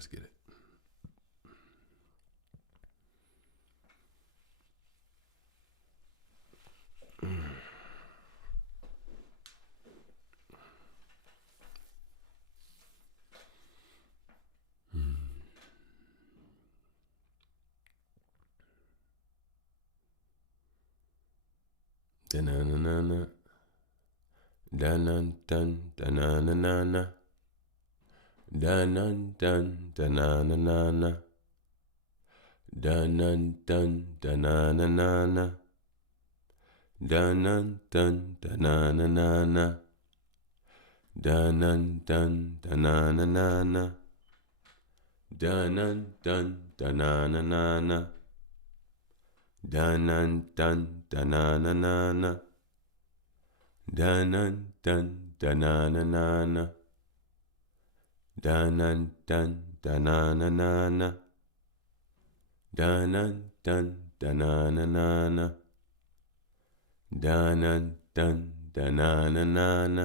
Let's get it. Da-na-na-na-na. Da-na-dun, da-na-na-na-na. Da-na-dun, da-na-na-na-na. Da-na-dun, da-na-na-na-na. Da-na-dun, da-na-na-na-na. Da-na-dun, da-na-na-na-na. Dun-dun-dun, da-na-na-na-na. Dun-dun-dun, da-na-na-na-na. Dun-dun-dun, da-na-na-na-na. Dun-dun-dun, da-na-na-na-na. Dun-dun-dun, da-na-na-na-na. Dun-dun-dun, da-na-na-na-na.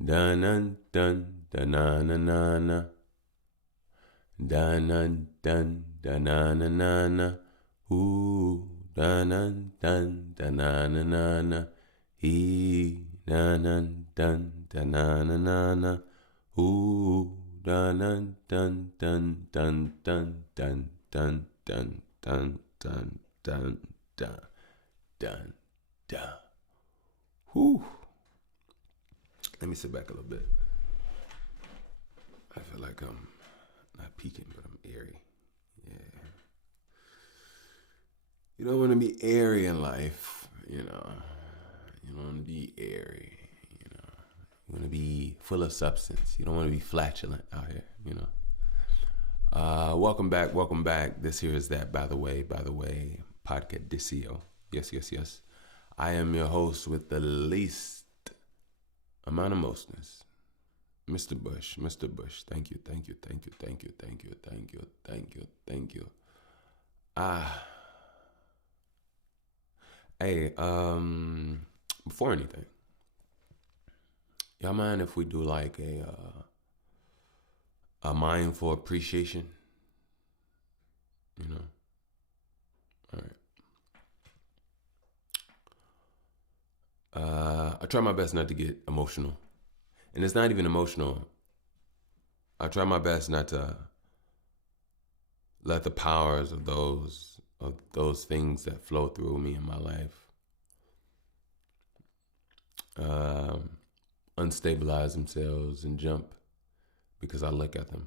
Dun-dun-dun, da-na-na-na-na. Dun-dun-dun, da-na-na-na-na. Ooh, dun-dun-dun, da-na-na-na-na. Dun-dun-dun, da-na-na-na-na. Ooh, dun-dun-dun-dun-dun-dun-dun-dun-dun-dun-dun. Whew. Let me sit back a little bit. I feel like I'm not peaking, but I'm airy. Yeah. You don't want to be airy in life, you know. You don't want to be airy, you know. You want to be full of substance. You don't want to be flatulent out here, you know. Welcome back. This here is that, by the way, podcast Disio. Yes. I am your host with the least amount of mostness. Mr. Bush. Thank you. Hey, before anything, y'all mind if we do like a mindful appreciation? You know? All right. I try my best not to get emotional. And it's not even emotional. I try my best not to let the powers of those things that flow through me in my life unstabilize themselves and jump because I look at them.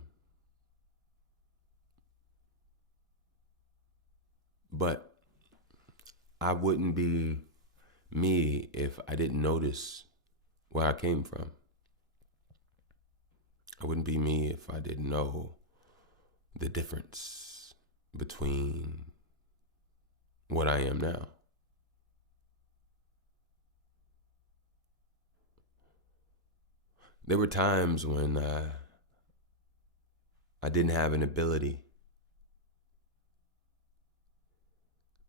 But I wouldn't be me if I didn't notice where I came from. I wouldn't be me if I didn't know the difference between what I am now. There were times when I didn't have an ability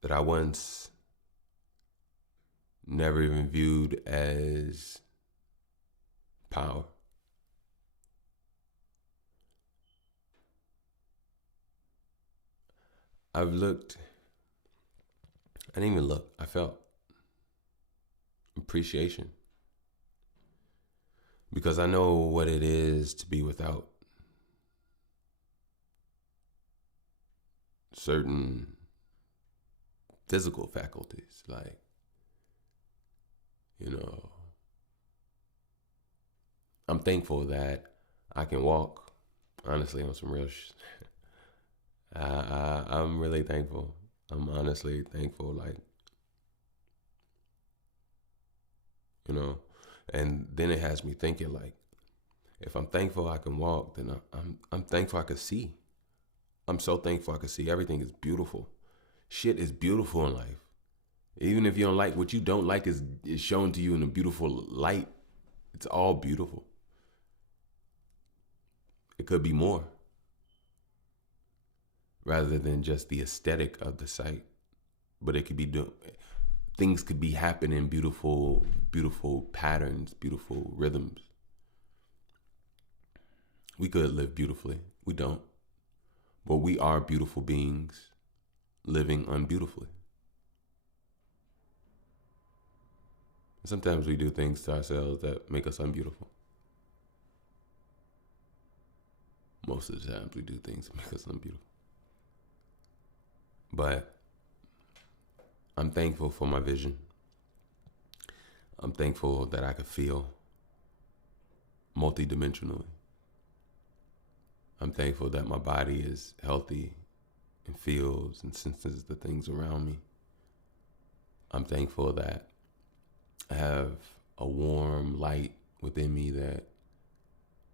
that I once never even viewed as power. I didn't even look. I felt appreciation because I know what it is to be without certain physical faculties, like, you know, I'm thankful that I can walk, honestly, on some real shit. I'm really thankful. I'm honestly thankful, like, you know, and then it has me thinking, like, if I'm thankful I can walk, then I'm thankful I can see. I'm so thankful I can see. Everything is beautiful. Shit is beautiful in life. Even if you don't like what you don't like is shown to you in a beautiful light. It's all beautiful. It could be more, rather than just the aesthetic of the sight. But it could be things could be happening, beautiful patterns, beautiful rhythms. We could live beautifully. We don't. But we are beautiful beings living unbeautifully. Sometimes we do things to ourselves that make us unbeautiful. Most of the times we do things that make us unbeautiful. But I'm thankful for my vision. I'm thankful that I could feel multidimensionally. I'm thankful that my body is healthy and feels and senses the things around me. I'm thankful that I have a warm light within me that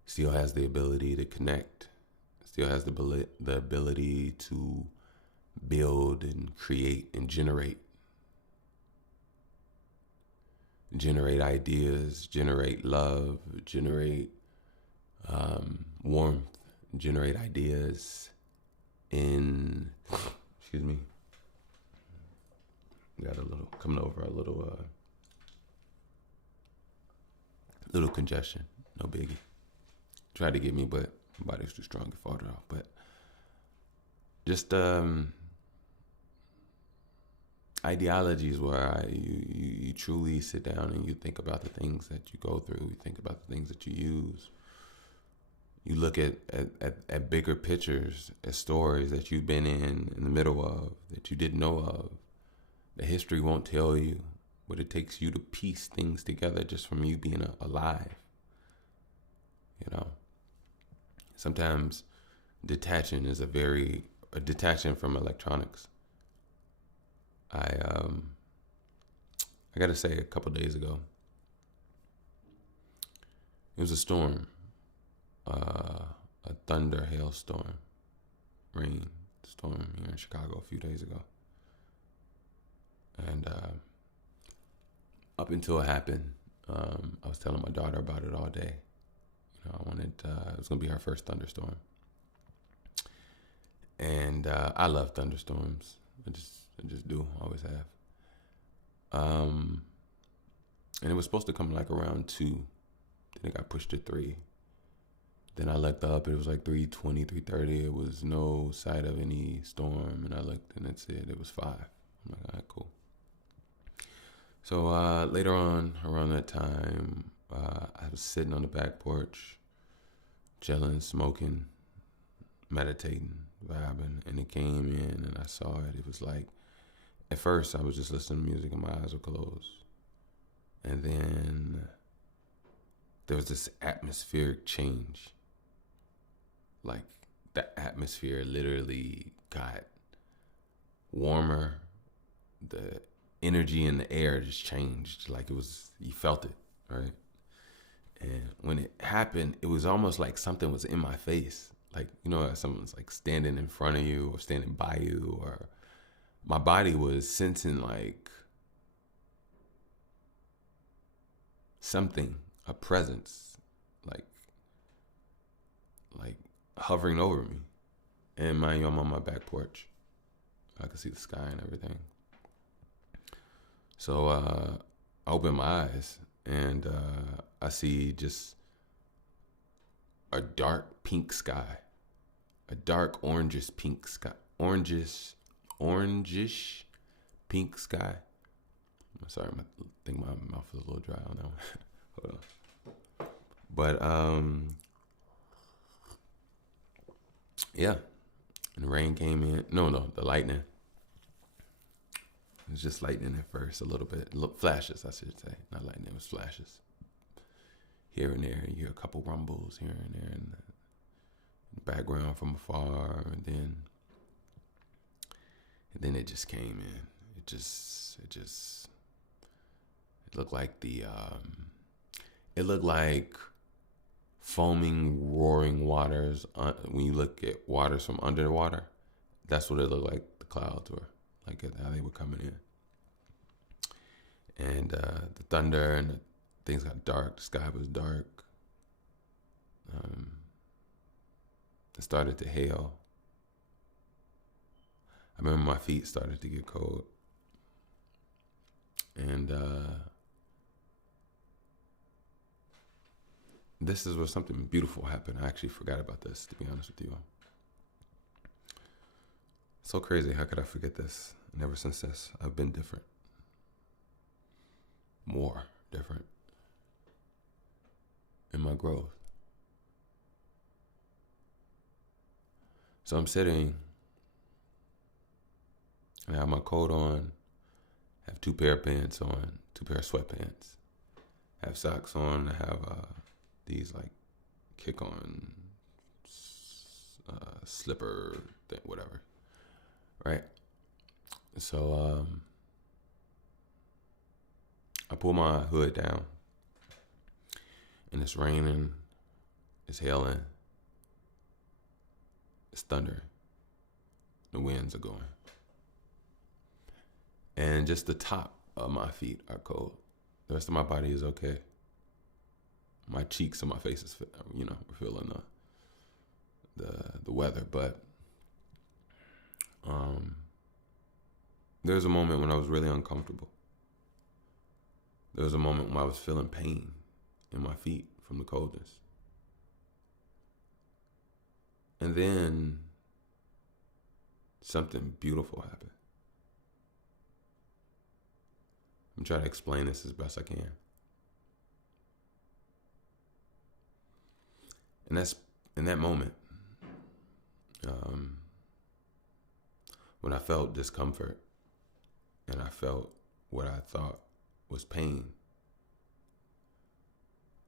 still has the ability to connect, still has the ability to build and create and generate ideas, generate love, generate warmth, generate ideas in, excuse me, got a little, coming over a little congestion, no biggie. Tried to get me, but my body's too strong to fought it off. But just ideologies where you truly sit down and you think about the things that you go through, you think about the things that you use. You look at bigger pictures, at stories that you've been in the middle of, that you didn't know of, that history won't tell you, but it takes you to piece things together just from you being alive. You know, sometimes detaching from electronics. I gotta say, a couple days ago, it was a storm, a thunder, hailstorm, rain storm here in Chicago a few days ago. And up until it happened, I was telling my daughter about it all day. You know, I wanted, it was gonna be her first thunderstorm. And I love thunderstorms. I just do, always have. And it was supposed to come like around 2. Then it got pushed to 3. Then I looked up, it was like 3:20, 3:30. It was no sight of any storm. And I looked and it said it was 5. I'm like, all right, cool. So later on, around that time, I was sitting on the back porch, chilling, smoking, meditating, vibing, and it came in and I saw it. It was like, at first I was just listening to music and my eyes were closed. And then there was this atmospheric change. Like the atmosphere literally got warmer. The energy in the air just changed. Like it was, you felt it, right? And when it happened, it was almost like something was in my face. Like, you know, someone's like standing in front of you or standing by you, or my body was sensing like something, a presence, like hovering over me. And mind you, I'm on my back porch. I could see the sky and everything. So I open my eyes and I see just a dark pink sky, a dark orangish pink sky, orangish pink sky. I'm sorry, I think my mouth is a little dry on that one. Hold on. But yeah, and the rain came in. No, the lightning. It was just lightning at first, a little bit. Flashes, I should say. Not lightning, it was flashes. Here and there, you hear a couple rumbles here and there in the background from afar, and then it just came in. It looked like it looked like foaming, roaring waters. When you look at waters from underwater, that's what it looked like. The clouds were like how they were coming in, and the thunder and the things got dark. The sky was dark. It started to hail. I remember my feet started to get cold, and this is where something beautiful happened. I actually forgot about this, to be honest with you. So crazy. How could I forget this? And ever since this, I've been different. More different in my growth. So I'm sitting and I have my coat on, I have 2 pair of pants on, 2 pair of sweatpants. I have socks on, I have these like kick on slipper thing, whatever. Right? So I pull my hood down and it's raining, it's hailing, it's thundering, the winds are going. And just the top of my feet are cold. The rest of my body is okay. My cheeks and my face is, we're feeling the weather. But there was a moment when I was really uncomfortable. There was a moment when I was feeling pain in my feet from the coldness. And then something beautiful happened. I'm trying to explain this as best I can. And that's in that moment, when I felt discomfort and I felt what I thought was pain,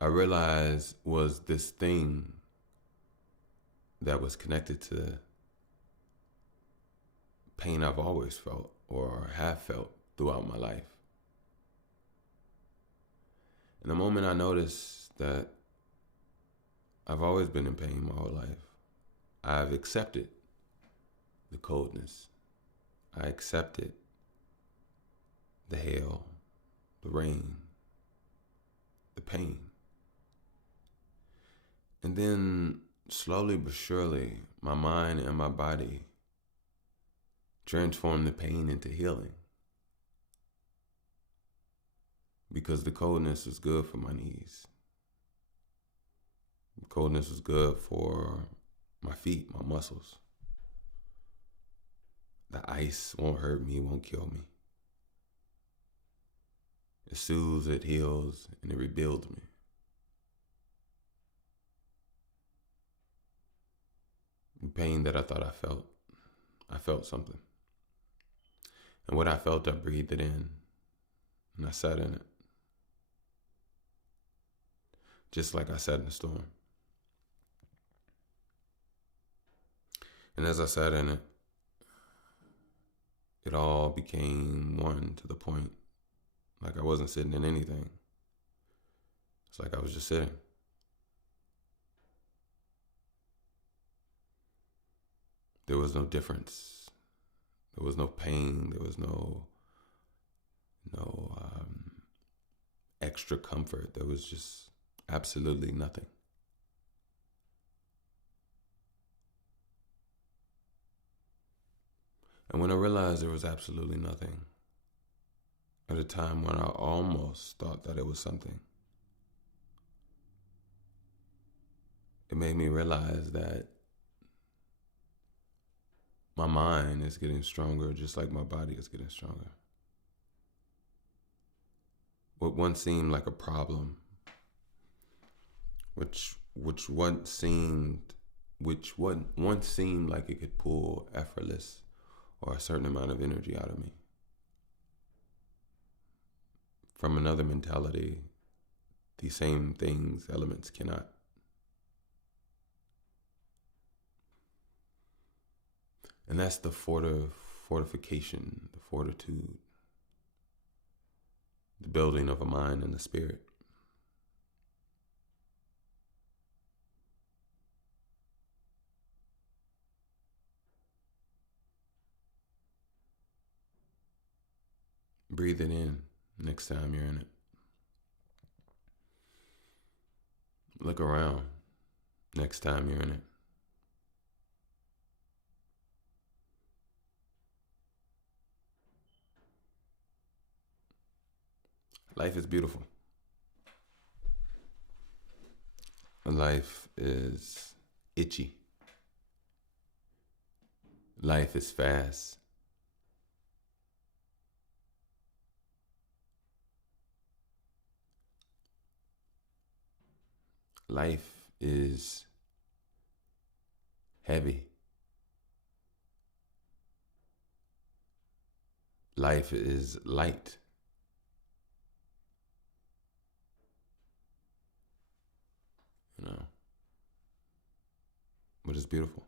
I realized was this thing that was connected to pain I've always felt or have felt throughout my life. And the moment I noticed that I've always been in pain my whole life, I've accepted the coldness. I accepted the hail, the rain, the pain. And then slowly but surely, my mind and my body transformed the pain into healing. Because the coldness was good for my knees. The coldness was good for my feet, my muscles. The ice won't hurt me, won't kill me. It soothes, it heals, and it rebuilds me. The pain that I thought I felt something. And what I felt, I breathed it in, and I sat in it. Just like I sat in the storm. And as I sat in it, it all became one to the point. Like I wasn't sitting in anything. It's like I was just sitting. There was no difference. There was no pain. There was no extra comfort. There was just absolutely nothing. And when I realized there was absolutely nothing, at a time when I almost thought that it was something, it made me realize that my mind is getting stronger just like my body is getting stronger. What once seemed like a problem, which once seemed like it could pull effortless or a certain amount of energy out of me. From another mentality, these same things, elements cannot. And that's the fortification, the fortitude, the building of a mind and a spirit. Breathe it in next time you're in it. Look around next time you're in it. Life is beautiful. Life is itchy. Life is fast. Life is heavy. Life is light. You know, but it's beautiful.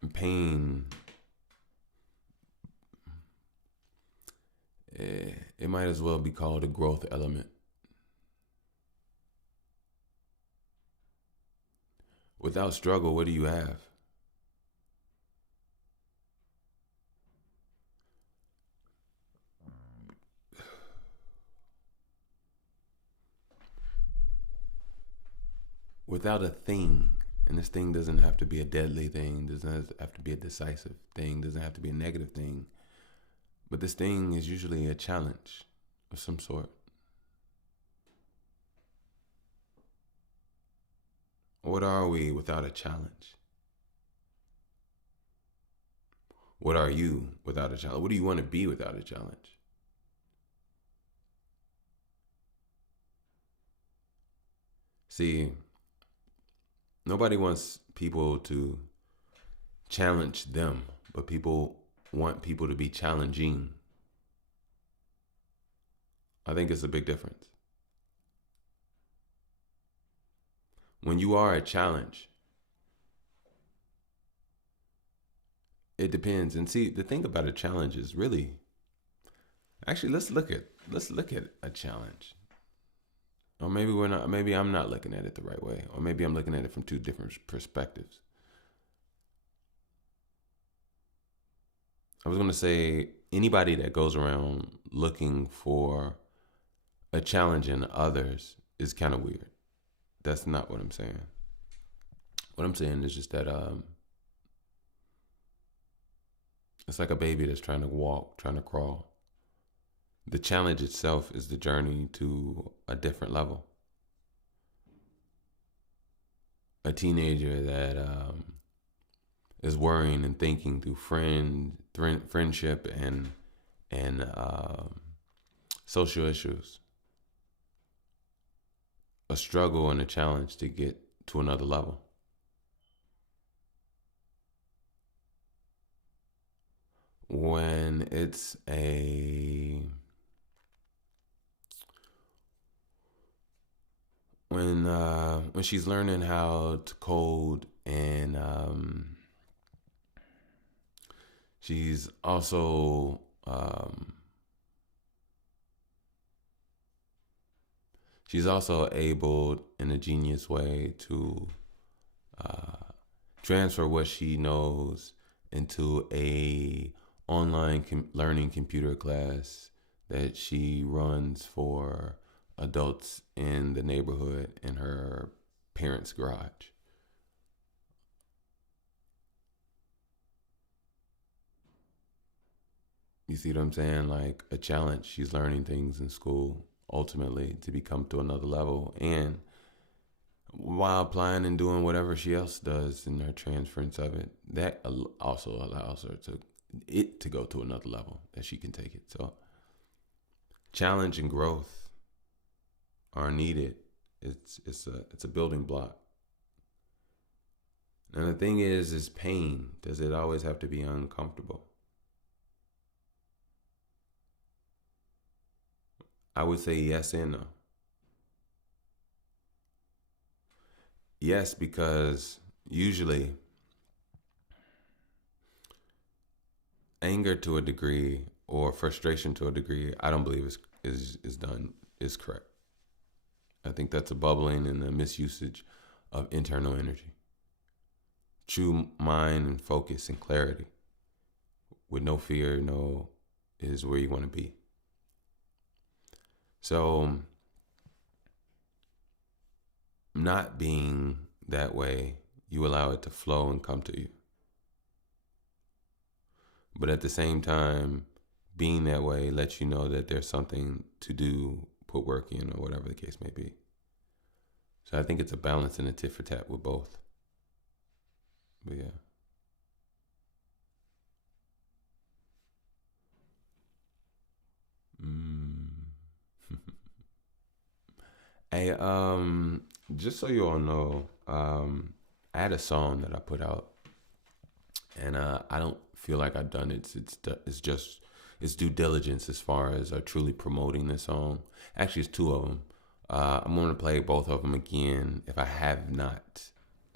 And pain, it might as well be called a growth element. Without struggle, what do you have? Without a thing, and this thing doesn't have to be a deadly thing, doesn't have to be a decisive thing, doesn't have to be a negative thing, but this thing is usually a challenge of some sort. What are we without a challenge? What are you without a challenge? What do you want to be without a challenge? See, nobody wants people to challenge them, but people want people to be challenging. I think it's a big difference. When you are a challenge, it depends. And see, the thing about a challenge is really, actually, let's look at a challenge. Or maybe we're not. Maybe I'm not looking at it the right way, or maybe I'm looking at it from two different perspectives. I was going to say anybody that goes around looking for a challenge in others is kind of weird. That's not what I'm saying. What I'm saying is just that it's like a baby that's trying to walk, trying to crawl. The challenge itself is the journey to a different level. A teenager that is worrying and thinking through friendship and social issues. A struggle and a challenge to get to another level. When it's when she's learning how to code and she's also able in a genius way to transfer what she knows into a online learning computer class that she runs for adults in the neighborhood in her parents' garage. You see what I'm saying? Like a challenge. She's learning things in school ultimately to become to another level, and while applying and doing whatever she else does in her transference of it, that also allows her to go to another level that she can take it. So challenge and growth are needed. It's a building block. And the thing is pain. Does it always have to be uncomfortable? I would say yes and no. Yes, because usually anger to a degree or frustration to a degree, I don't believe is correct. I think that's a bubbling and a misusage of internal energy. True mind and focus and clarity with no fear, is where you want to be. So not being that way, you allow it to flow and come to you. But at the same time, being that way lets you know that there's something to do, put work in, or whatever the case may be. So I think it's a balance and a tit for tat with both. But yeah. Mm. Hey, just so you all know, I had a song that I put out, and I don't feel like I've done it. It's just it's due diligence as far as truly promoting this song. Actually, it's two of them. I'm going to play both of them again if I have not.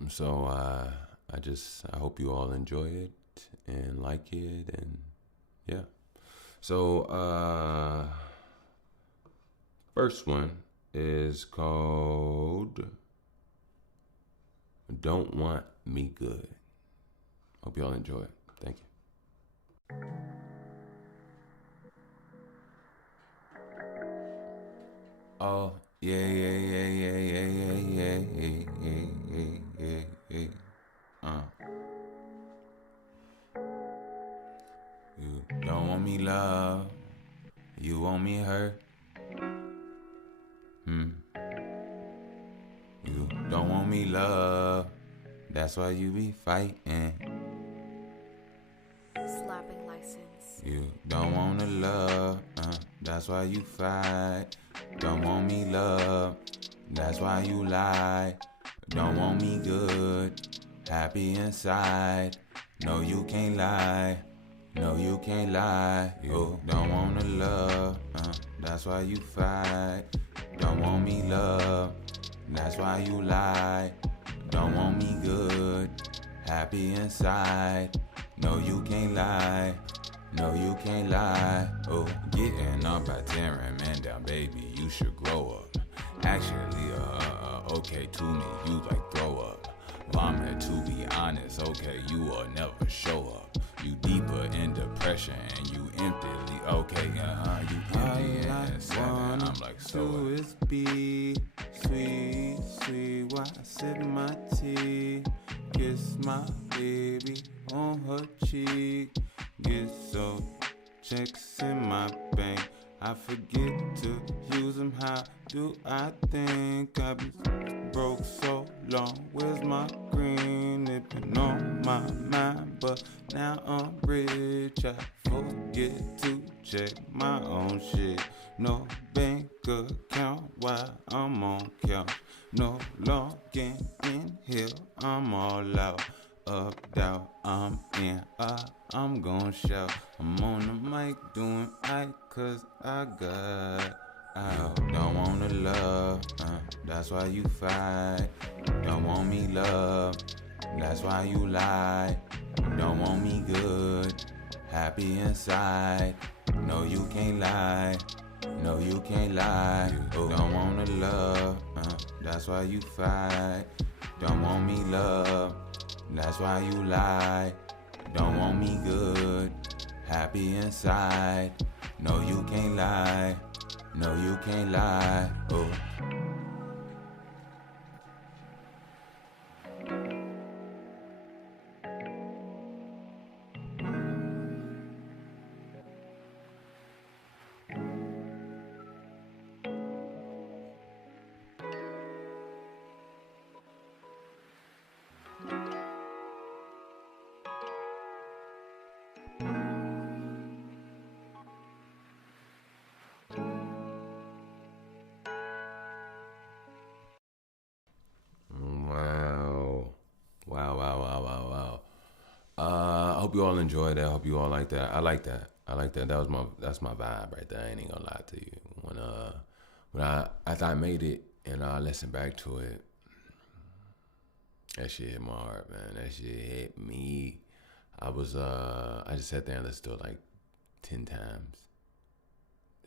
So I hope you all enjoy it and like it, and yeah. So first one is called "Don't Want Me Good." Hope y'all enjoy it. Thank you. Oh, yeah, yeah, yeah, yeah, yeah, yeah, yeah, yeah, yeah, yeah, yeah. Uh, you don't want me love, you want me hurt. Hmm. You don't want me love, that's why you be fighting. Slapping license. You don't want to love, that's why you fight. Don't want me love, that's why you lie. Don't want me good, happy inside. No, you can't lie. No, you can't lie. You don't wanna love, that's why you fight. Don't want me love, that's why you lie. Don't want me good, happy inside. No, you can't lie. No, you can't lie. Oh, getting up by tearing man down, baby, you should grow up. Actually, okay to me, you like throw up. Vomit, to be honest, okay, you will never show up. You deeper in depression and you emptily, okay, you empty and seven. I'm like, so is be sweet, sweet, while I sip my tea. Kiss my baby on her cheek. Get so checks in my bank. I forget to use them. How do I think I've been broke so long? Where's my green? It been on my mind, but now I'm rich. I forget to check my own shit. No bank account while I'm on couch. No logging in here, I'm all out. Up, down, I'm in, I'm gon' shout. I'm on the mic doing right, cause I got out. Don't wanna love, that's why you fight. Don't want me love, that's why you lie. Don't want me good, happy inside. No, you can't lie. No, you can't lie. You don't wanna love, that's why you fight. Don't want me love, that's why you lie. Don't want me good, happy inside. No, you can't lie. No, you can't lie. Oh. Wow. Wow, wow, wow, wow, wow. I hope you all enjoyed that. I hope you all like that. I like that. I like that. That's my vibe right there. I ain't gonna lie to you. When I after I made it and I listened back to it, that shit hit my heart, man. That shit hit me. I just sat there and listened to it like 10 times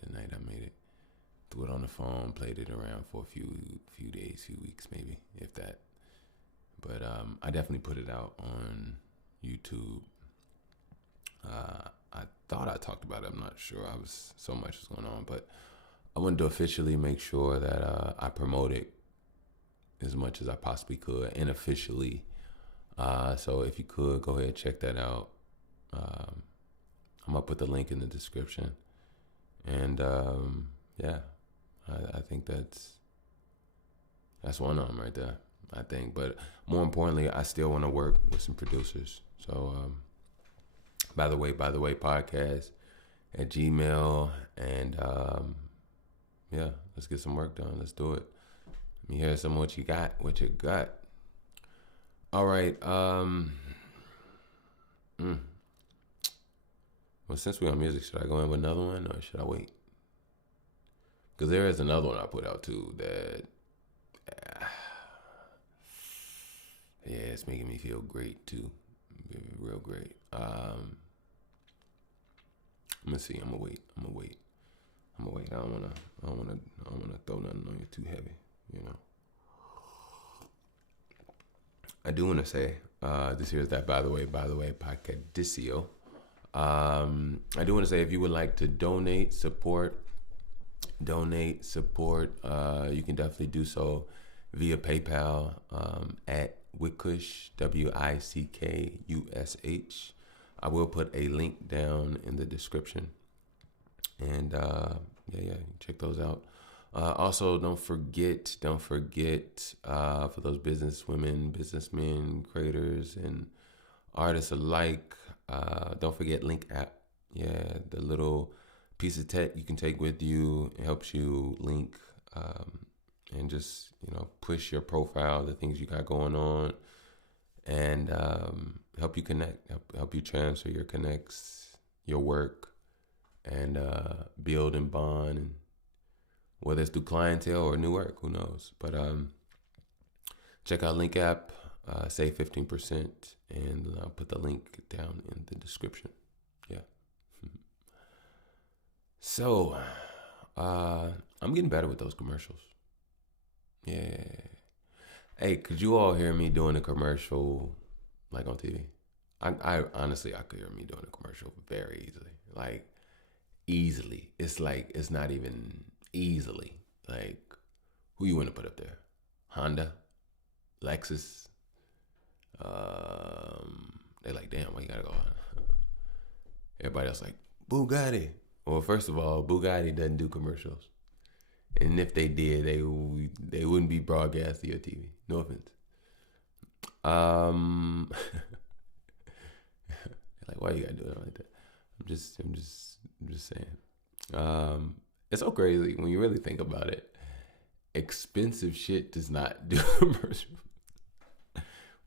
the night I made it. Threw it on the phone, played it around for a few days, few weeks maybe, if that. But I definitely put it out on YouTube. I thought I talked about it. I'm not sure. So much was going on, but I wanted to officially make sure that I promote it as much as I possibly could, and officially. So if you could go ahead and check that out. I'm I'll put the link in the description. And yeah, I think that's one of them right there. I think, but more importantly, I still want to work with some producers. So, by the way, podcast at Gmail, and yeah, let's get some work done. Let's do it. Let me hear some what you got. All right. Well, since we're on music, should I go in with another one or should I wait? Because there is another one I put out too that, yeah, it's making me feel great too, real great. I'm gonna see. I'm gonna wait. I don't wanna throw nothing on you too heavy. You know. I do want to say, this here is that by the way, Podcadicio. I do want to say if you would like to donate, support, you can definitely do so via PayPal at Wickush, WICKUSH. I will put a link down in the description. And yeah, check those out. Also, don't forget for those businesswomen, businessmen, creators, and artists alike, don't forget Link app. Yeah, the little piece of tech you can take with you. It helps you link and just, push your profile, the things you got going on, and help you connect, help you transfer your connects, your work, and build and bond, and whether it's through clientele or new work, who knows? But check out Link app, save 15%, and I'll put the link down in the description. Yeah. So, I'm getting better with those commercials. Yeah. Hey, could you all hear me doing a commercial like on TV? I honestly, I could hear me doing a commercial very easily. Like, easily. It's like, it's not even easily. Like, who you want to put up there? Honda? Lexus? They're like, damn, why you gotta go on? Everybody else like, Bugatti. Well, first of all, Bugatti doesn't do commercials. And if they did, they wouldn't be broadcast to your TV. No offense. Like, why you gotta do it like that? I'm just saying. It's so crazy when you really think about it. Expensive shit does not do commercials.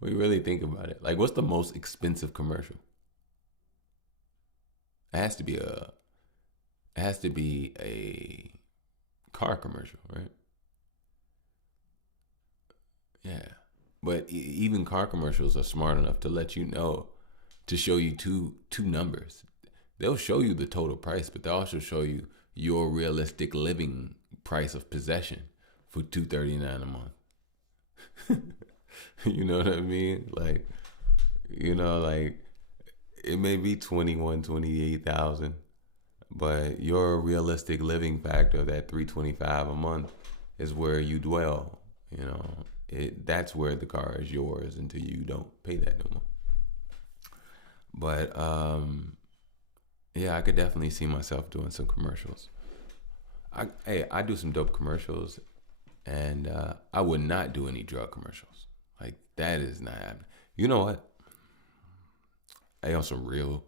When you really think about it, like, what's the most expensive commercial? It has to be a car commercial, right? Yeah, but even car commercials are smart enough to let you know, to show you two numbers. They'll show you the total price, but they'll also show you your realistic living price of possession for $239 a month. You know what I mean? Like, like, it may be 28,000, but your realistic living factor, that $325 a month, is where you dwell. That's where the car is yours until you don't pay that no more. But yeah, I could definitely see myself doing some commercials. I do some dope commercials, and I would not do any drug commercials. Like, that is not happening. You know what? I on some real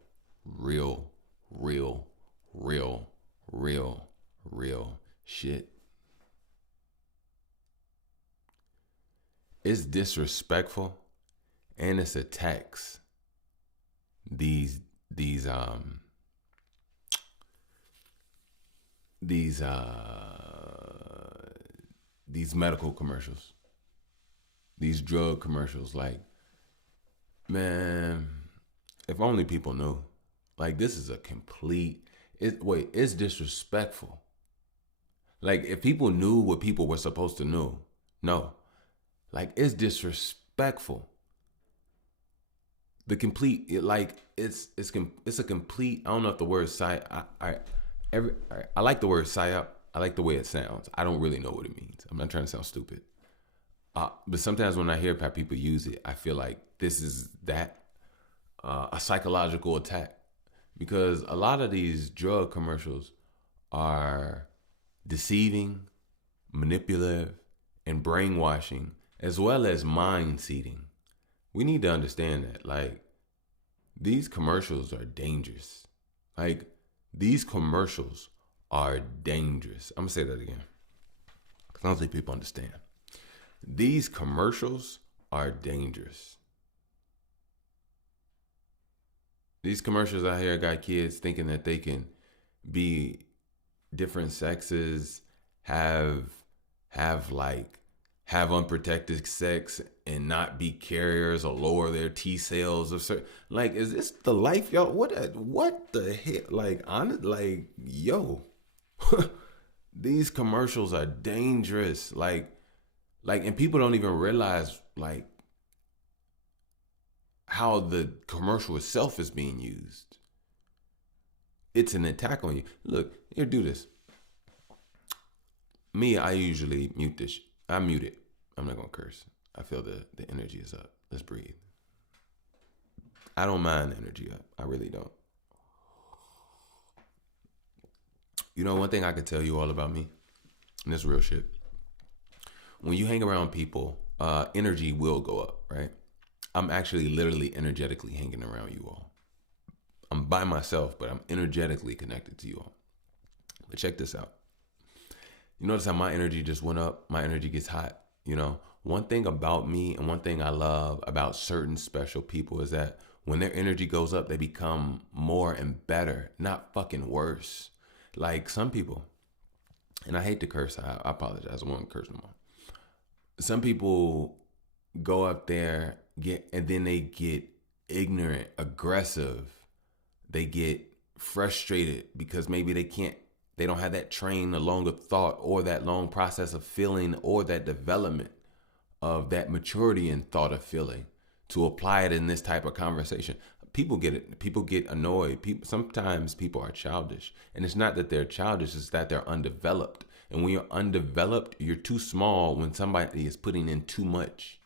shit. It's disrespectful, and it's a tax. These medical commercials, these drug commercials. Like, man, if only people knew. Like, this is it's disrespectful. Like, if people knew what people were supposed to know, like, it's disrespectful. The complete, it's a complete. I don't know if the word I like the word psyop. I like the way it sounds. I don't really know what it means. I'm not trying to sound stupid. But sometimes when I hear how people use it, I feel like this is a psychological attack. because a lot of these drug commercials are deceiving, manipulative, and brainwashing, as well as mind seeding. We need to understand that. Like, these commercials are dangerous. Like, these commercials are dangerous. I'm going to say that again, because I don't think people understand. These commercials are dangerous. These commercials out here got kids thinking that they can be different sexes, have unprotected sex and not be carriers or lower their T cells or certain. Like, is this the life y'all? What the heck? Yo, these commercials are dangerous. And people don't even realize like how the commercial itself is being used. It's an attack on you. Look, here, do this. Me, I usually mute this. I mute it. I'm not gonna curse. I feel the energy is up. Let's breathe. I don't mind the energy up. I really don't. You know, one thing I can tell you all about me, and this real shit. When you hang around people, energy will go up, right? I'm actually literally energetically hanging around you all. I'm by myself, but I'm energetically connected to you all. But check this out. You notice how my energy just went up? My energy gets hot. You know, one thing about me and one thing I love about certain special people is that when their energy goes up, they become more and better, not fucking worse. Like some people, and I hate to curse, I apologize, I won't curse no more. Some people go up there, and then they get ignorant, aggressive. They get frustrated because maybe they don't have that train, a longer thought, or that long process of feeling, or that development of that maturity in thought of feeling to apply it in this type of conversation. People get it. People get annoyed. Sometimes people are childish. And it's not that they're childish, it's that they're undeveloped. And when you're undeveloped, you're too small when somebody is putting in too much.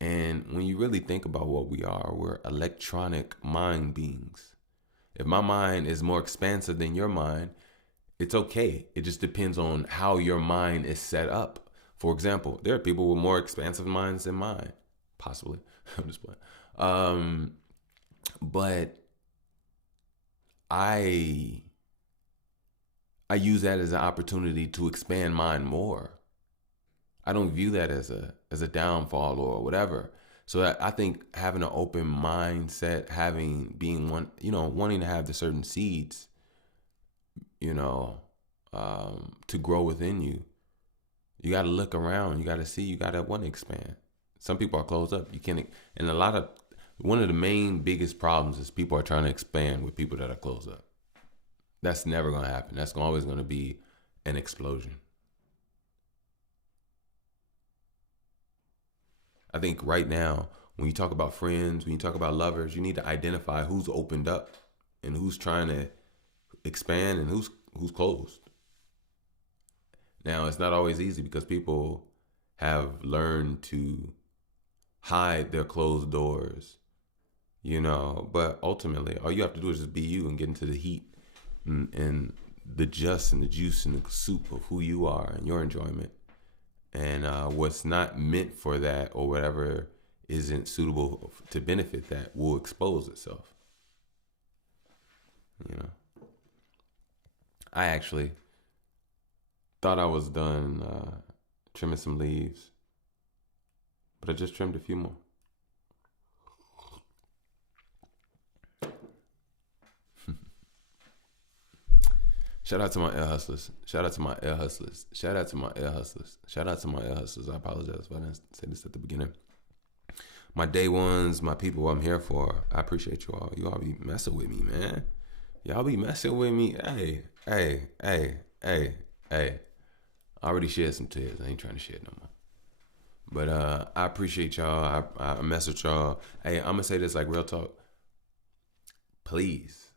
And when you really think about what we are, we're electronic mind beings. If my mind is more expansive than your mind, it's okay. It just depends on how your mind is set up. For example, there are people with more expansive minds than mine. Possibly. I'm just playing. But I use that as an opportunity to expand mine more. I don't view that as a downfall or whatever. So I think having an open mindset, wanting to have the certain seeds, to grow within you, you got to look around. You got to see. You got to want to expand. Some people are closed up. You can't. And one of the main biggest problems is people are trying to expand with people that are closed up. That's never going to happen. That's always going to be an explosion. I think right now, when you talk about friends, when you talk about lovers, you need to identify who's opened up and who's trying to expand and who's closed. Now, it's not always easy because people have learned to hide their closed doors, but ultimately all you have to do is just be you and get into the heat and the juice and the soup of who you are and your enjoyment. And what's not meant for that or whatever isn't suitable to benefit that will expose itself. I actually thought I was done trimming some leaves, but I just trimmed a few more. Shout out to my air hustlers. Shout out to my air hustlers. Shout out to my air hustlers. Shout out to my air hustlers. I apologize if I didn't say this at the beginning. My day ones, my people I'm here for. I appreciate you all. You all be messing with me, man. Y'all be messing with me. Hey. I already shed some tears. I ain't trying to shed no more. But I appreciate y'all. I mess with y'all. Hey, I'm going to say this like real talk. Please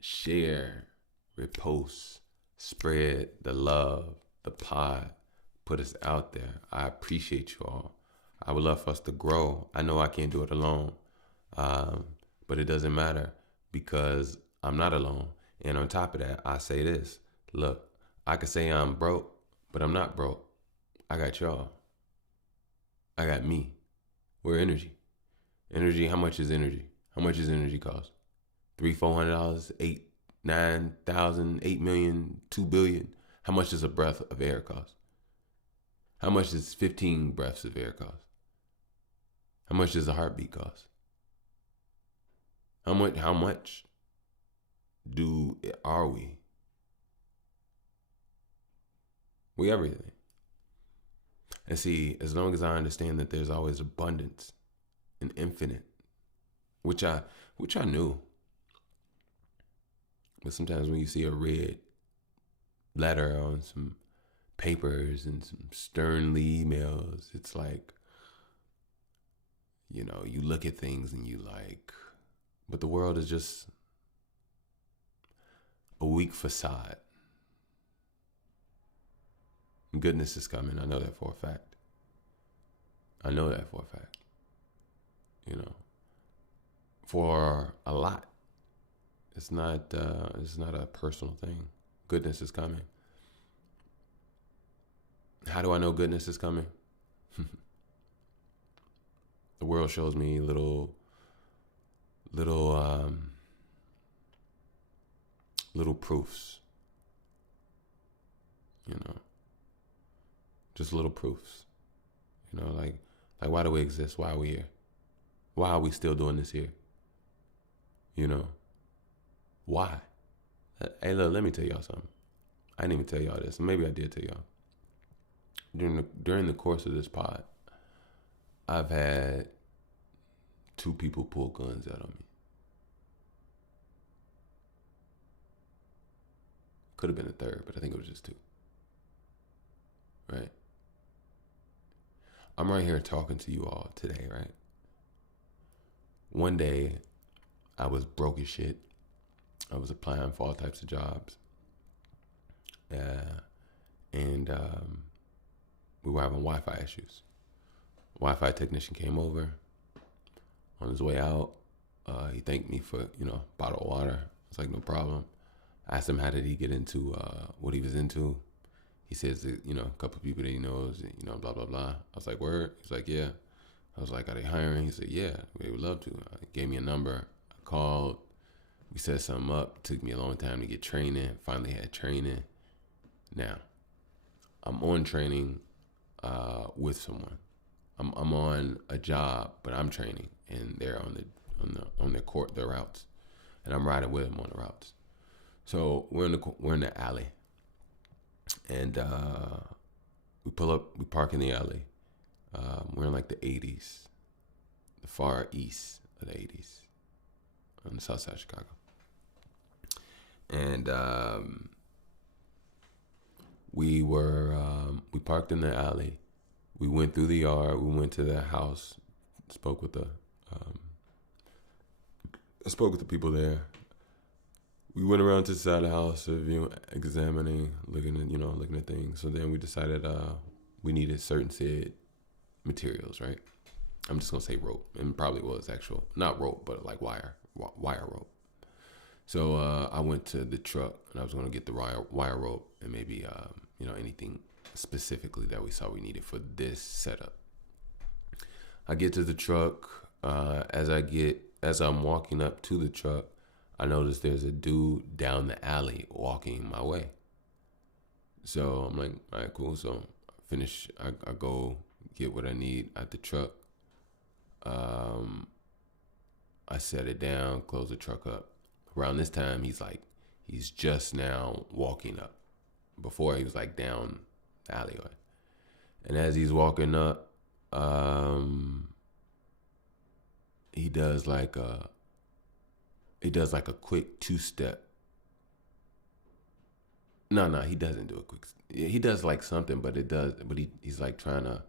share, repost, spread the love, the pod, put us out there. I appreciate you all. I would love for us to grow. I know I can't do it alone, but it doesn't matter. because I'm not alone. And on top of that, I say this: look, I could say I'm broke, but I'm not broke. I got y'all. I got me. We're energy. Energy. How much is energy? How much does energy cost? $300-$400, 8,000, 9,000, 8,000,000, 2 billion. How much does a breath of air cost? How much does 15 breaths of air cost? How much does a heartbeat cost? How much are we? We everything. And see, as long as I understand that there's always abundance and infinite, which I knew. But sometimes when you see a red letter on some papers and some sternly emails, it's like, you look at things and you like, but the world is just a weak facade. Goodness is coming. I know that for a fact. For a lot. It's not a personal thing. Goodness is coming. How do I know goodness is coming? The world shows me little proofs. Just little proofs. Like why do we exist? Why are we here? Why are we still doing this here? Why? Hey, look, let me tell y'all something. I didn't even tell y'all this. Maybe I did tell y'all. During the course of this pod, I've had 2 people pull guns out on me. Could have been a third, but I think it was just 2. Right? I'm right here talking to you all today, right? One day, I was broke as shit. I was applying for all types of jobs. And we were having Wi-Fi issues. Wi-Fi technician came over. On his way out, he thanked me for, a bottle of water. I was like, no problem. I asked him how did he get into what he was into. He says that, a couple of people that he knows, blah, blah, blah. I was like, word? He's like, yeah. I was like, are they hiring? He said, yeah, we would love to. He gave me a number. I called. We set something up. Took me a long time to get training. Finally had training. Now, I'm on training with someone. I'm on a job, but I'm training, and they're on their routes, and I'm riding with them on the routes. So we're in the alley, and we pull up. We park in the alley. We're in like the 80s, the far east of the 80s, on the south side of Chicago. And we parked in the alley. We went through the yard. We went to the house. Spoke with the people there. We went around to the side of the house, examining, looking at things. So then we decided we needed certain said materials, right? I'm just gonna say rope, and probably was actual, not rope, but like wire rope. So I went to the truck, and I was gonna get the wire rope, and maybe anything specifically that we saw we needed for this setup. I get to the truck. As I'm walking up to the truck, I notice there's a dude down the alley walking my way. So I'm like, all right, cool. So I go get what I need at the truck. I set it down, close the truck up. Around this time, he's just now walking up. Before he was like down the alleyway. And as he's walking up, he does like a quick 2-step. No, he doesn't do a quick. He does like something, but he's like trying to.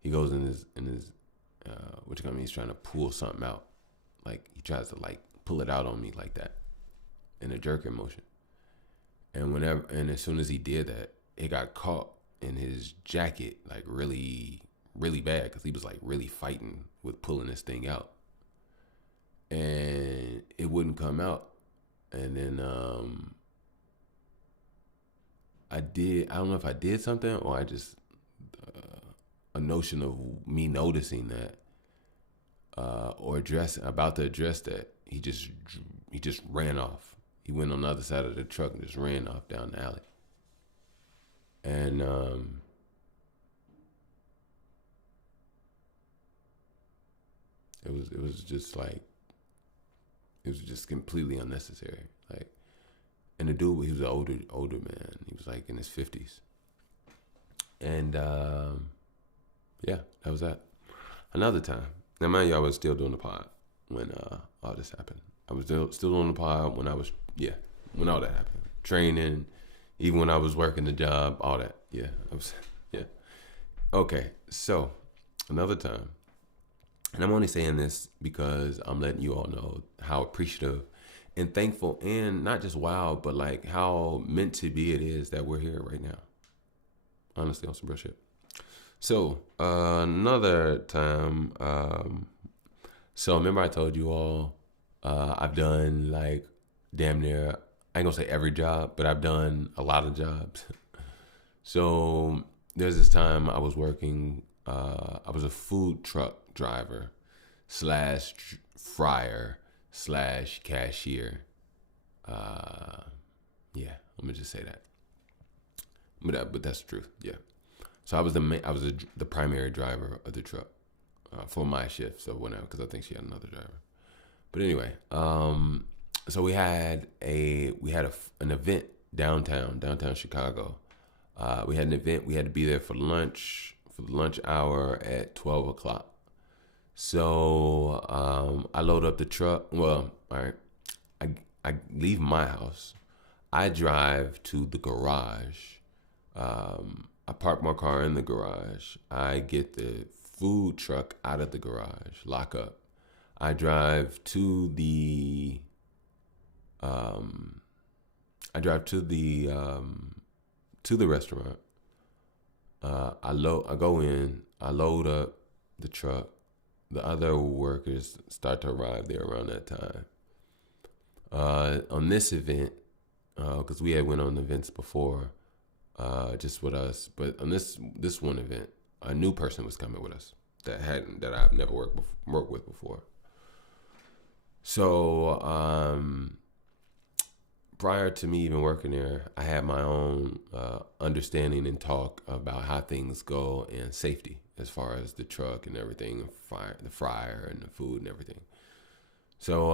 He goes in his he's trying to pull something out. Like he tries to like pull it out on me like that, in a jerking motion. And as soon as he did that, it got caught in his jacket like really, really bad, because he was like really fighting with pulling this thing out. and it wouldn't come out. And then I don't know if I did something or I just, a notion of me noticing that, or about to address that, he just ran off. He went on the other side of the truck and just ran off down the alley. And it was just like, it was just completely unnecessary. Like, and the dude, he was an older man. He was like in his 50s. And yeah, that was that. Another time. Now, mind you, I was still doing the pod when all this happened. I was still doing the pod when when all that happened. Training, even when I was working the job, all that. Yeah, yeah. Okay, so another time. And I'm only saying this because I'm letting you all know how appreciative and thankful and not just wow, but like how meant to be it is that we're here right now. Honestly, on some real shit. So another time, so remember I told you all I've done like damn near, I ain't gonna say every job, but I've done a lot of jobs. So there's this time I was working, I was a food truck driver / fryer / cashier. Yeah, let me just say that. But that's the truth. Yeah. So I was the primary driver of the truck for my shift. So whatever, because I think she had another driver. But anyway, so we had an event downtown Chicago. We had an event. We had to be there for lunch, for the lunch hour at 12 o'clock. So I load up the truck. Well, all right. I leave my house. I drive to the garage. I park my car in the garage. I get the food truck out of the garage, lock up. I drive to the restaurant. I go in. I load up the truck. The other workers start to arrive there around that time. On this event, because we had went on events before, just with us, but on this one event, a new person was coming with us that I've never worked with before. So prior to me even working there, I had my own understanding and talk about how things go and safety as far as the truck and everything, the fryer and the food and everything. So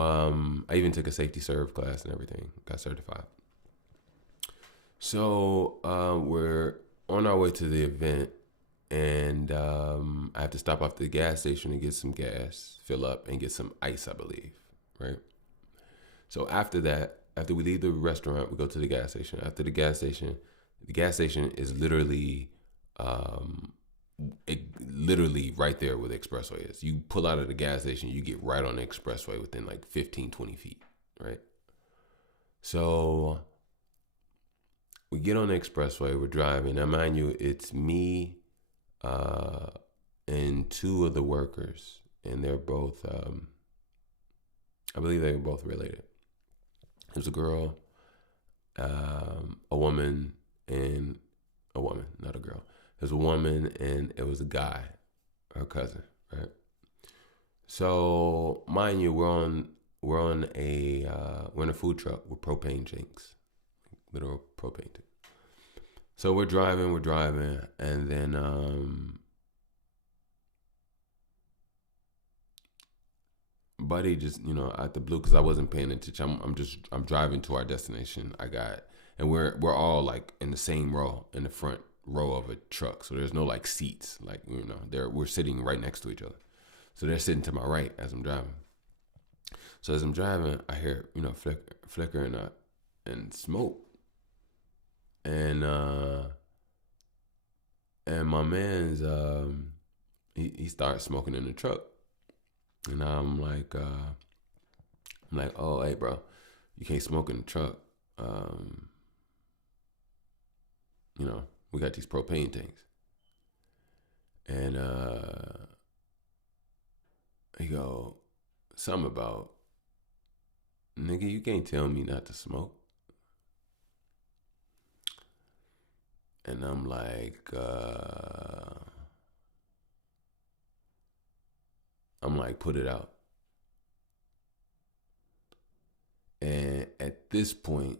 I even took a safety serve class and everything, got certified. So we're on our way to the event, and I have to stop off at the gas station and get some gas, fill up, and get some ice, I believe, right? So after we leave the restaurant, we go to the gas station. After the gas station is literally right there where the expressway is. You pull out of the gas station, you get right on the expressway within like 15, 20 feet, right? So we get on the expressway, we're driving. Now, mind you, it's me and two of the workers, and they're both, I believe they were both related. There's a girl, a woman, and a woman, not a girl. There's a woman, and it was a guy, her cousin, right? So, mind you, we're in a food truck with propane tanks, literal propane tank. So we're driving, and then Buddy just, out the blue, because I wasn't paying attention. I'm driving to our destination. And we're all like in the same row, in the front row of a truck. So there's no like seats, like we're sitting right next to each other. So they're sitting to my right as I'm driving. So as I'm driving, I hear flicker and smoke. And my man's he starts smoking in the truck, and I'm like, oh, hey, bro, you can't smoke in the truck. We got these propane tanks. And he go something about nigga, you can't tell me not to smoke. And I'm like, put it out. And at this point,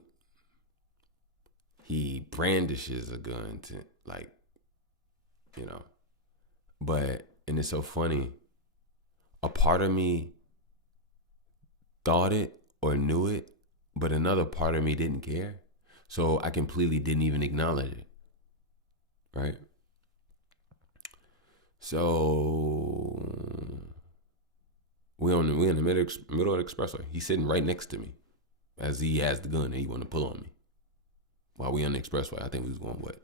he brandishes a gun to, like, you know. But, and it's so funny, a part of me thought it or knew it, but another part of me didn't care. So I completely didn't even acknowledge it. Right? So we in the middle of the expressway. He's sitting right next to me as he has the gun and he want to pull on me. While we on the expressway, I think we was going what?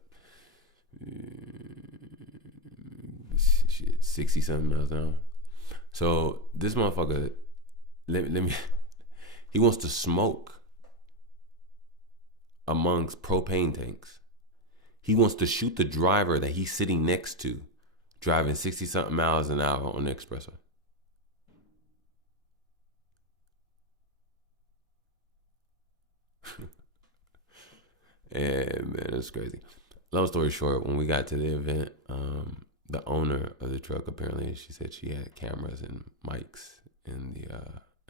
60 something miles an hour. So this motherfucker, let me, he wants to smoke amongst propane tanks. He wants to shoot the driver that he's sitting next to, driving 60 something miles an hour on the expressway. And man, it's crazy. Long story short, when we got to the event, the owner of the truck, apparently she said she had cameras and mics in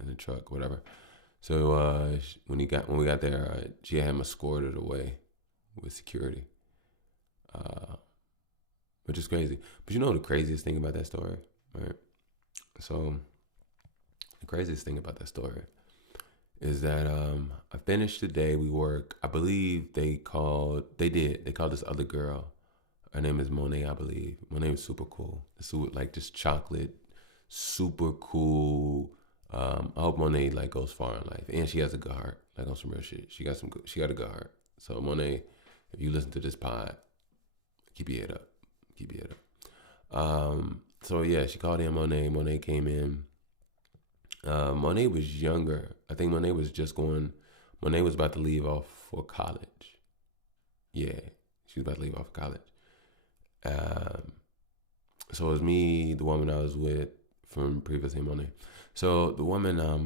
the truck, whatever. So when we got there, she had him escorted away with security, which is crazy. But you know the craziest thing about that story, right? So the craziest thing about that story is that I finished the day. We work. I believe they called this other girl. Her name is Monet, I believe. Monet was super cool. Like this chocolate, super cool. I hope Monet like goes far in life, and she has a good heart. Like on some real shit, she got a good heart. So Monet, if you listen to this pod, keep your head up. So yeah, she called in Monet. Monet came in. Monet was younger. I think Monet was about to leave off for college. Yeah, she was about to leave off for college. So it was me, the woman I was with from previously Monet. So the woman, I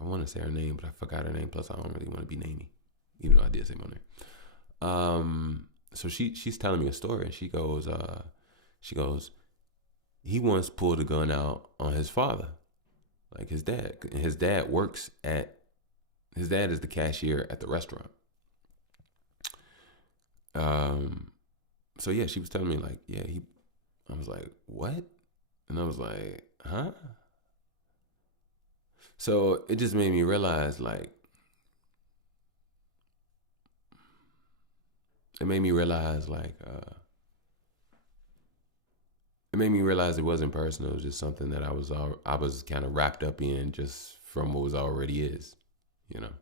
want to say her name, but I forgot her name. Plus, I don't really want to be namey, even though I did say Monet. So she's telling me a story, and she goes, he once pulled a gun out on his father, like his dad. And his dad is the cashier at the restaurant. So yeah, she was telling me like, yeah, I was like, what? And I was like, huh? So it just made me realize like, it made me realize it wasn't personal. It was just something that I was kind of wrapped up in just from what was already is, you know.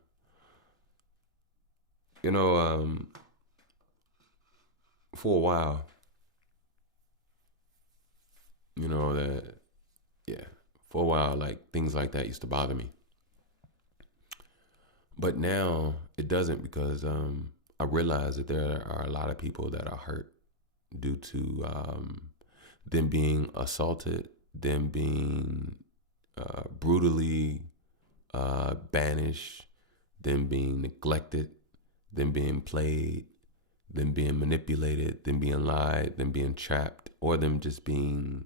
For a while, for a while, like things like that used to bother me. But now it doesn't, because I realize that there are a lot of people that are hurt due to them being assaulted, them being brutally banished, them being neglected, them being played, them being manipulated, them being lied, them being trapped, or them just being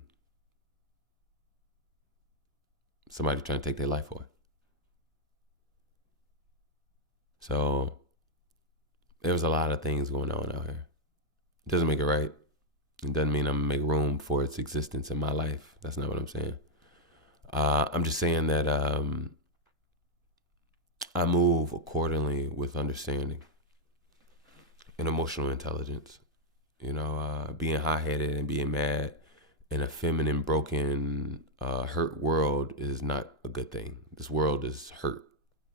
somebody trying to take their life away. So there's a lot of things going on out here. It doesn't make it right. It doesn't mean I'm going to make room for its existence in my life. That's not what I'm saying. I'm just saying that I move accordingly with understanding and emotional intelligence. Being hot-headed and being mad in a feminine, broken, hurt world is not a good thing. This world is hurt.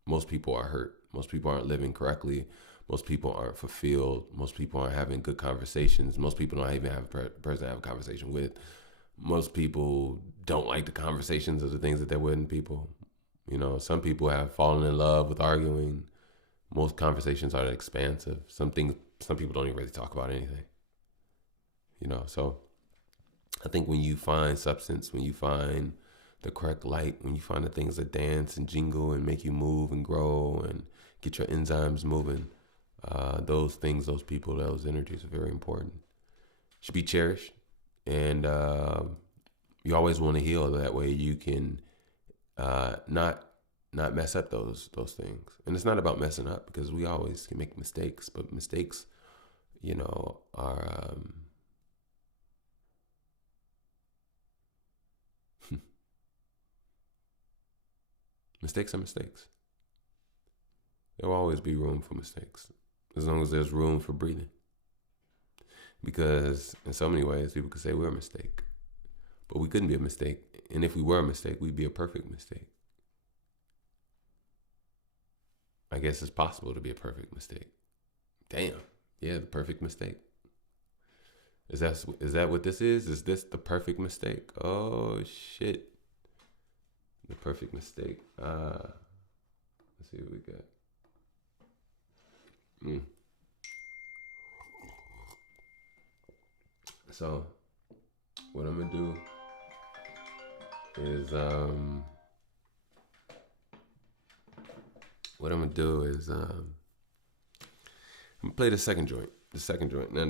Most people are hurt. Most people aren't living correctly. Most people aren't fulfilled. Most people aren't having good conversations. Most people don't even have a person to have a conversation with. Most people don't like the conversations of the things that they're with in people. Some people have fallen in love with arguing. Most conversations are expansive. Some people don't even really talk about anything. So I think when you find substance, when you find the correct light, when you find the things that dance and jingle and make you move and grow and get your enzymes moving, those things, those people, those energies are very important. Should be cherished, and you always want to heal. That way, you can not mess up those things. And it's not about messing up, because we always can make mistakes, but mistakes, are mistakes are mistakes. There will always be room for mistakes, as long as there's room for breathing. Because in so many ways, people could say we're a mistake, but we couldn't be a mistake. And if we were a mistake, we'd be a perfect mistake. I guess it's possible to be a perfect mistake. Damn. Yeah, the perfect mistake. Is that what this is? Is this the perfect mistake? Oh, shit. The perfect mistake. Let's see what we got. So, what I'm gonna do is I'm gonna play the second joint. Now, the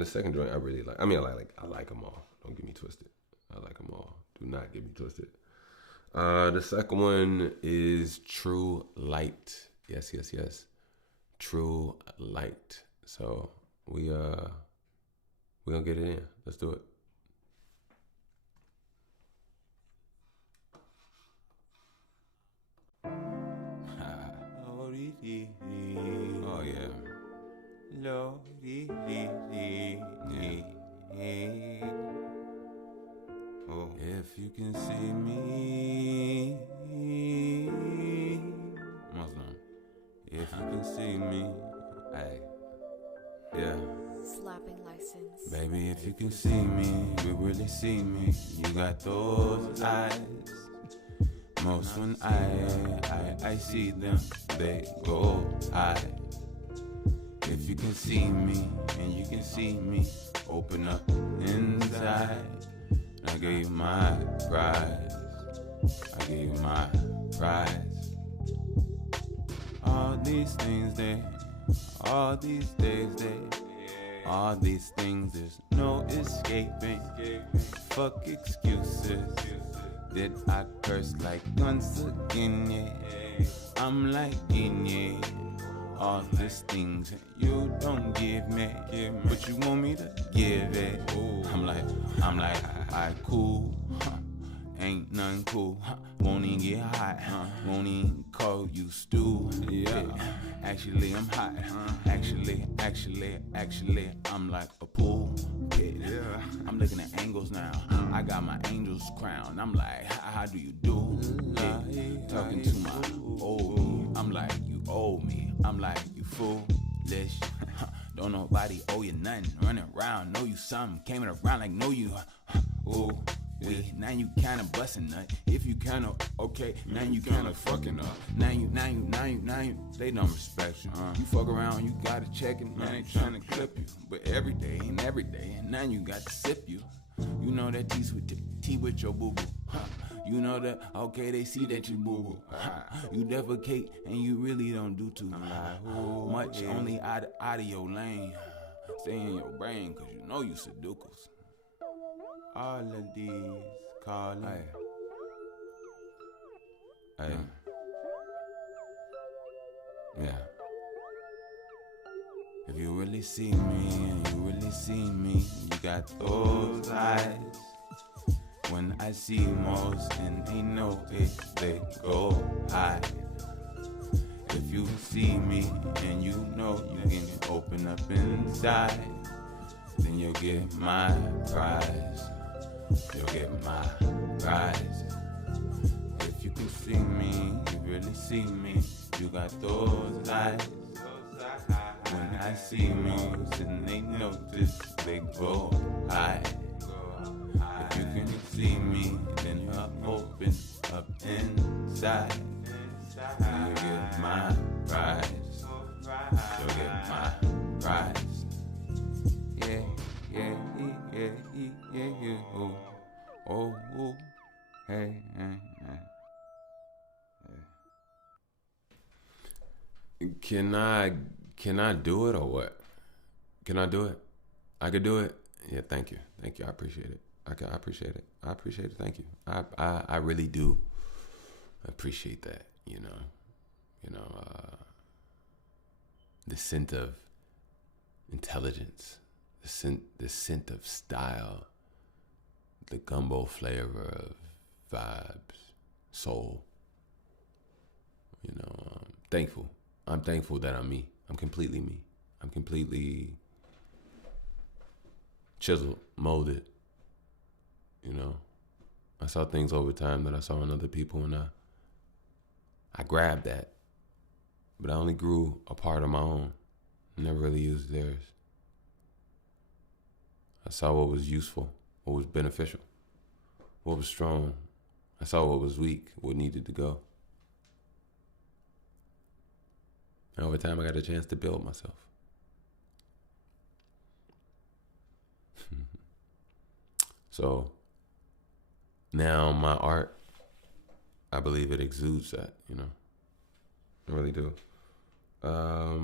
second joint I really like. I mean, I like them all. Don't get me twisted. I like them all. Do not get me twisted. The second one is True Light. Yes. True Light. So we gonna get it in. Let's do it. Oh yeah. Oh. If you can see me, Muslim. If you can see me, hey, yeah. Slapping license. Baby, if you can see me, you really see me. You got those eyes. Most when I see them, they go high. If you can see me and you can see me, open up inside. I gave you my prize. I gave you my prize. All these things all these days all these things, there's no escaping. Fuck excuses. Did I curse like once again? Yeah. I'm like yeah. All these things you don't give me, but you want me to give it. Ooh. I'm like, I cool. Ain't nothing cool. Won't even get hot. Won't even call you stew. Yeah. Actually, I'm hot. Actually, I'm like a pool pit. Yeah. I'm looking at angles now. I got my angel's crown. I'm like, how do you do? Yeah. Talking to my old me. I'm like, you owe me. I'm like, you foolish. Don't nobody owe you nothing. Running around, know you something. Came around like know you. Ooh. Now you kinda bustin' nut. If you kinda okay, now you kinda fucking up. Now you, they don't respect you. You fuck around, you gotta check it. Now they tryna clip you, but every day, and now you got to sip you. You know that tea with your boo boo. You know that okay, they see that you boo boo. You defecate and you really don't do too much. Only out of your lane. Stay in your brain, cause you know you Sudokus. All of these calling. Hey. Yeah. If you really see me and you really see me, you got those eyes. When I see most and they know it, they go high. If you see me and you know you can open up inside, then you'll get my prize. You'll get my prize. If you can see me, you really see me. You got those eyes. When I see most and they notice, they go high. If you can see me, then I'll open up inside. You'll get my prize. You'll get my prize. Yeah. Oh, hey. Can I do it or what? Can I do it? I could do it. Yeah, thank you. Thank you. I appreciate it. I appreciate it. I appreciate it. Thank you. I really do appreciate that, you know. The scent of intelligence, the scent of style, the gumbo flavor of vibes, soul. Thankful. I'm thankful that I'm me. I'm completely me. I'm completely chiseled, molded. I saw things over time that I saw in other people, and I grabbed that, but I only grew a part of my own. Never really used theirs. I saw what was useful, what was beneficial, what was strong. I saw what was weak, what needed to go. And over time, I got a chance to build myself. So now my art, I believe it exudes that, I really do. I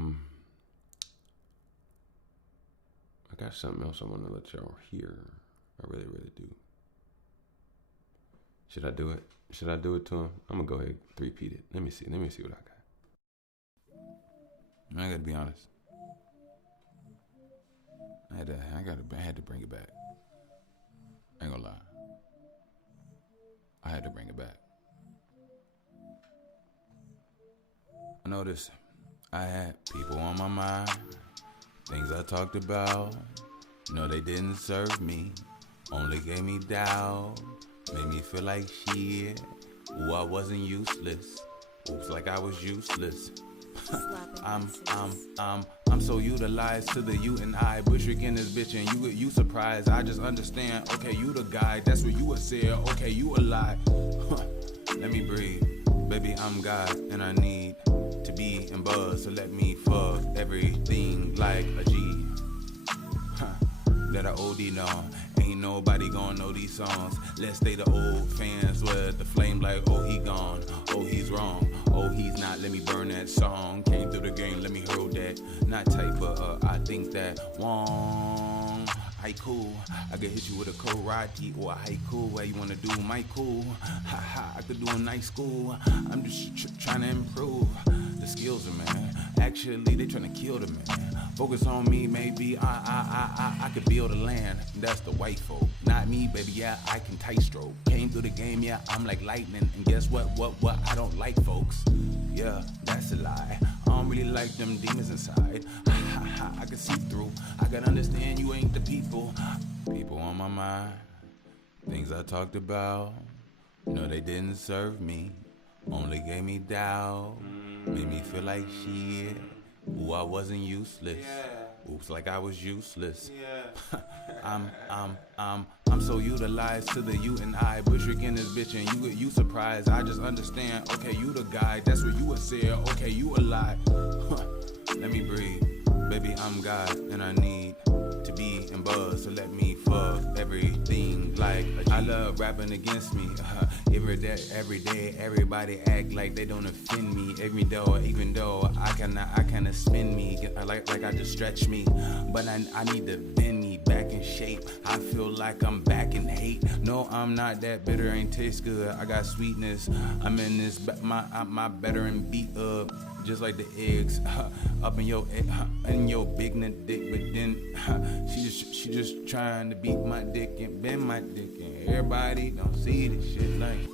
got something else I want to let y'all hear. I really, really do. Should I do it? Should I do it to him? I'm gonna go ahead and repeat it. Let me see what I got. I gotta be honest. I had to bring it back. I ain't gonna lie. I had to bring it back. I noticed I had people on my mind, things I talked about. No, they didn't serve me, only gave me doubt, made me feel like shit. Ooh, I wasn't useless. Oops, like I was useless. I'm so utilized to the you and I. Bushwick in this bitch and you surprised. I just understand. Okay, you the guy. That's what you would say. Okay, you a lie. Let me breathe. Baby, I'm God and I need to be in buzz. So let me fuck everything like a G. That I OD on. Ain't nobody gonna know these songs. Let's stay the old fans with the flame like, oh, he gone. Oh, he's wrong. Oh, he's not. Let me burn that song. Came through the game. Let me hurl that. Not type, but I think that Wong. Haiku, I could hit you with a karate or a haiku. Where you wanna do my cool? Ha, I could do a nice school. I'm just trying to improve the skills of man. Actually, they trying to kill the man. Focus on me, maybe I could build a land. That's the white folk, not me, baby. Yeah, I can tight stroke. Came through the game, yeah, I'm like lightning. And guess what? I don't like folks. Yeah, that's a lie. I don't really like them demons inside. I can see through. I can understand you ain't the people. People on my mind. Things I talked about. No, they didn't serve me. Only gave me doubt. Made me feel like shit. Ooh, I wasn't useless. Oops, like I was useless. I'm so utilized to the you and I. Bushwick in this bitch and you surprised. I just understand. Okay, you the guy. That's what you would say. Okay, you a lie. Let me breathe. Baby, I'm God and I need to be in buzz. So let me fuck everything like a G. I love rapping against me. Every day, everybody act like they don't offend me. Even though I kinda spin me. Like I just stretch me. But I need to bend me back in shape. I feel like I'm back in hate. No, I'm not that bitter, ain't taste good. I got sweetness. I'm in this, my better and beat up. Just like the eggs up in your big nut dick, but then she just trying to beat my dick and bend my dick, and everybody don't see this shit like.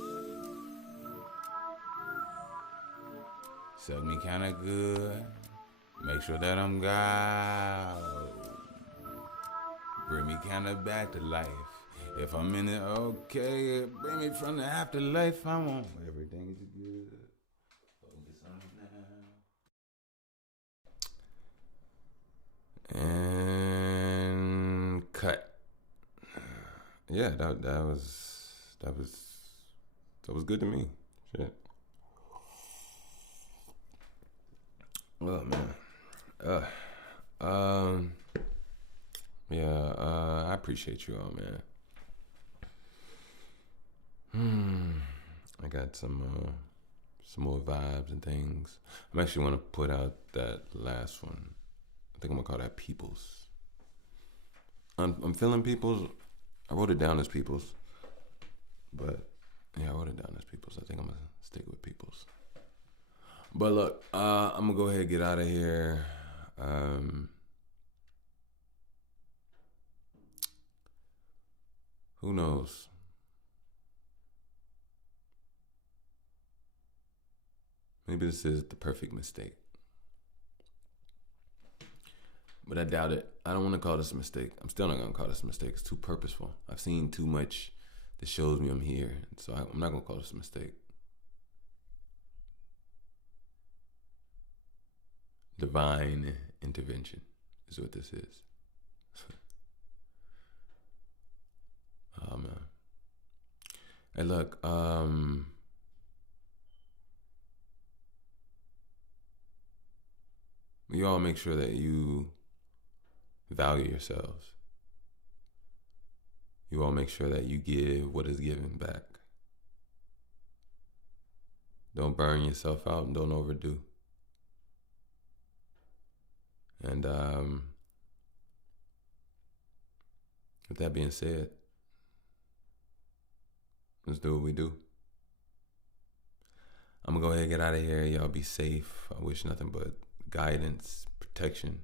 Suck me kinda good, make sure that I'm God. Bring me kinda back to life. If I'm in it, okay, bring me from the afterlife. I want everything's good. And cut. Yeah, that was good to me. Shit. Oh man. I appreciate you all, man. I got some some more vibes and things. I'm actually want to put out that last one. I think I'm gonna call that Peoples. I'm feeling Peoples. I wrote it down as Peoples, but yeah, I wrote it down as Peoples. I think I'm gonna stick with Peoples. But look, I'm gonna go ahead and get out of here. Who knows? Maybe this is the perfect mistake. But I doubt it. I don't want to call this a mistake. I'm still not going to call this a mistake. It's too purposeful. I've seen too much that shows me I'm here. So I'm not going to call this a mistake. Divine intervention is what this is. Oh, man. Hey, look. You all make sure that you value yourselves. You all make sure that you give what is given back. Don't burn yourself out and don't overdo. And with that being said, let's do what we do. I'm gonna go ahead and get out of here. Y'all be safe. I wish nothing but guidance, protection,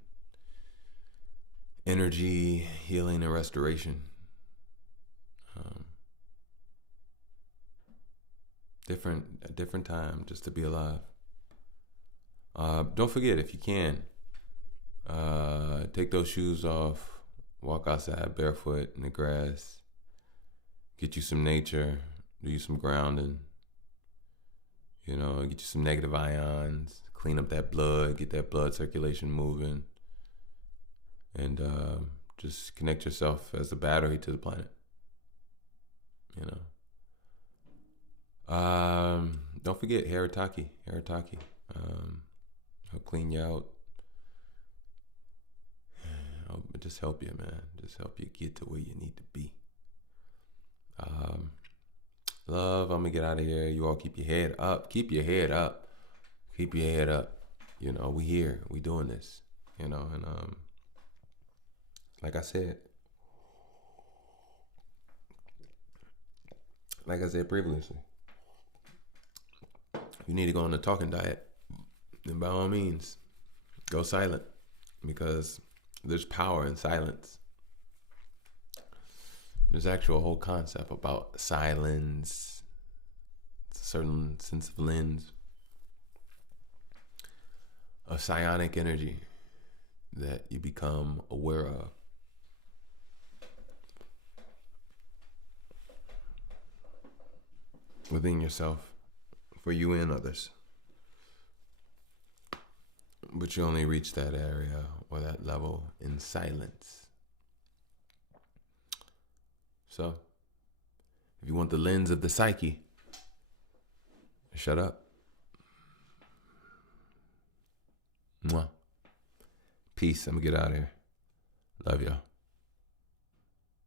energy, healing, and restoration. A different time just to be alive. Don't forget, if you can, take those shoes off, walk outside barefoot in the grass, get you some nature, do you some grounding, get you some negative ions, clean up that blood, get that blood circulation moving, and just connect yourself as a battery to the planet. Don't forget Haritaki. Help clean you out. I'll just help you, man. Just help you get to where you need to be. Love, I'm gonna get out of here. You all keep your head up. Keep your head up. Keep your head up. We here. We doing this. And like I said previously, if you need to go on a talking diet, then by all means, go silent, because there's power in silence. There's actually a whole concept about silence. It's a certain sense of lens, of psionic energy that you become aware of. Within yourself, for you and others. But you only reach that area or that level in silence. So, if you want the lens of the psyche, shut up. Mwah. Peace. I'm gonna get out of here. Love y'all.